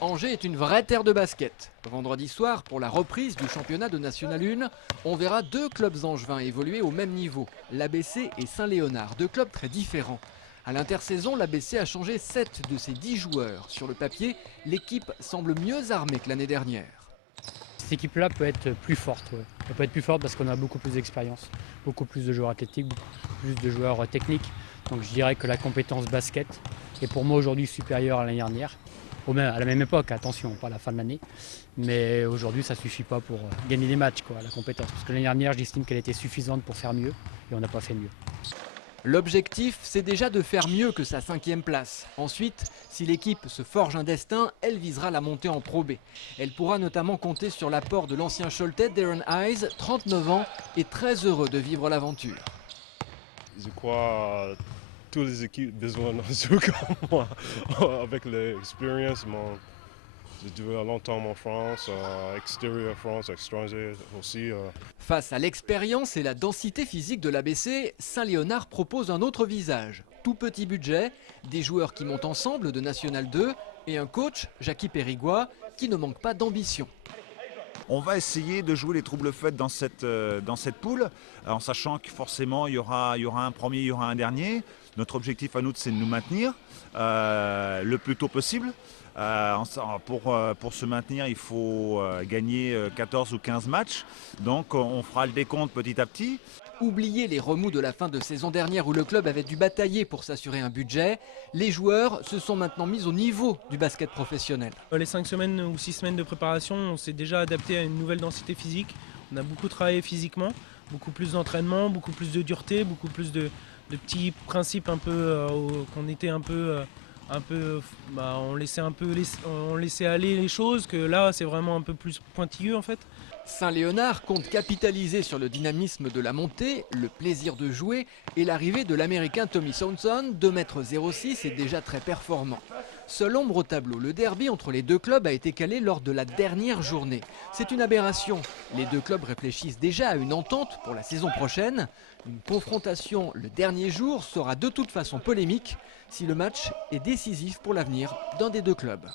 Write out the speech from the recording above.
Angers est une vraie terre de basket. Vendredi soir, pour la reprise du championnat de National 1, on verra deux clubs angevins évoluer au même niveau, l'ABC et Saint-Léonard, deux clubs très différents. À l'intersaison, l'ABC a changé 7 de ses 10 joueurs. Sur le papier, l'équipe semble mieux armée que l'année dernière. Cette équipe-là peut être plus forte. Ouais. Elle peut être plus forte parce qu'on a beaucoup plus d'expérience, beaucoup plus de joueurs athlétiques, beaucoup plus de joueurs techniques. Donc je dirais que la compétence basket est pour moi aujourd'hui supérieure à l'année dernière. À la même époque, attention, pas à la fin de l'année. Mais aujourd'hui, ça ne suffit pas pour gagner des matchs, la compétence. Parce que l'année dernière, j'estime qu'elle était suffisante pour faire mieux et on n'a pas fait mieux. L'objectif, c'est déjà de faire mieux que sa 5e place. Ensuite, si l'équipe se forge un destin, elle visera la montée en Pro B. Elle pourra notamment compter sur l'apport de l'ancien Choletais Darren Hayes, 39 ans, et très heureux de vivre l'aventure. Je crois toutes les équipes ont besoin d'un joueur comme moi. Avec l'expérience, j'ai joué longtemps en France, extérieur France, étranger aussi. Face à l'expérience et la densité physique de l'ABC, Saint-Léonard propose un autre visage. Tout petit budget, des joueurs qui montent ensemble de National 2 et un coach, Jackie Périgois, qui ne manque pas d'ambition. On va essayer de jouer les troubles faits dans cette poule, en sachant que forcément il y aura un premier, il y aura un dernier. Notre objectif à nous, c'est de nous maintenir le plus tôt possible. Pour se maintenir, il faut gagner 14 ou 15 matchs. Donc on fera le décompte petit à petit. Oubliez les remous de la fin de saison dernière où le club avait dû batailler pour s'assurer un budget. Les joueurs se sont maintenant mis au niveau du basket professionnel. Les 5 semaines ou 6 semaines de préparation, on s'est déjà adapté à une nouvelle densité physique. On a beaucoup travaillé physiquement, beaucoup plus d'entraînement, beaucoup plus de dureté, beaucoup plus de petits principes un peu qu'on était on laissait aller les choses, que là c'est vraiment un peu plus pointilleux en fait. Saint-Léonard compte capitaliser sur le dynamisme de la montée, le plaisir de jouer et l'arrivée de l'américain Tommy Sohnson, 2,06 m et déjà très performant. Seule ombre au tableau, le derby entre les deux clubs a été calé lors de la dernière journée. C'est une aberration. Les deux clubs réfléchissent déjà à une entente pour la saison prochaine. Une confrontation le dernier jour sera de toute façon polémique si le match est décisif pour l'avenir d'un des deux clubs.